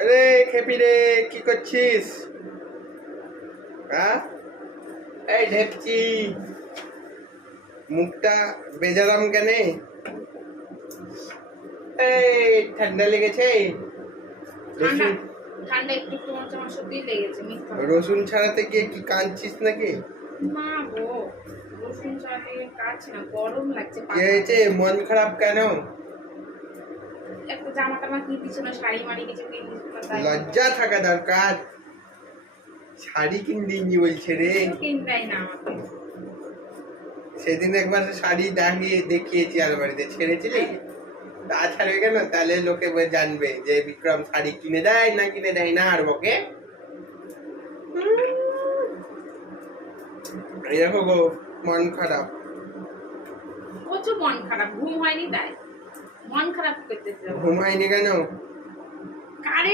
আরে খেপি রে, কি করছিস? হ্যাঁ, এই ঢেপচি, মুখটা বেজারাম কেন? এই ঠান্ডা লেগেছে? ঠান্ডা রসুন ঠান্ডা একটু একটু মনে হচ্ছে আমার সত্যিই লেগেছে, মিথ্যা বলবো না। রসুন ছাড়াতে গিয়ে কি কাঁদছিস নাকি? মা গো, রসুন ছাড়াতে কাটছে না, গরম লাগছে কি হয়েছে? মন খারাপ কেন? একটা জামা টামা কিনে দিচ্ছ না, শাড়ি মাড়ি কিছু কিনে দিচ্ছ না, তাই লজ্জা থাকা দরকার। শাড়ি কিনদিনি বলছে রে। কিনে দেয় না আমাকে। সেদিন একবার শাড়ি দেখিয়েছি আলমারিতে, ছেড়েছিলি? তা ছাড়বে কেন? তাহলে লোকে জানবে যে বিক্রম শাড়ি কিনে দেয় না কিনে দেয় না, আর বকে। এই দেখো গো, মন খারাপ। প্রচুর মন খারাপ, ঘুম হয়নি তাই মন খারাপ করতেছে। ঘুমায়নি কেন? কারে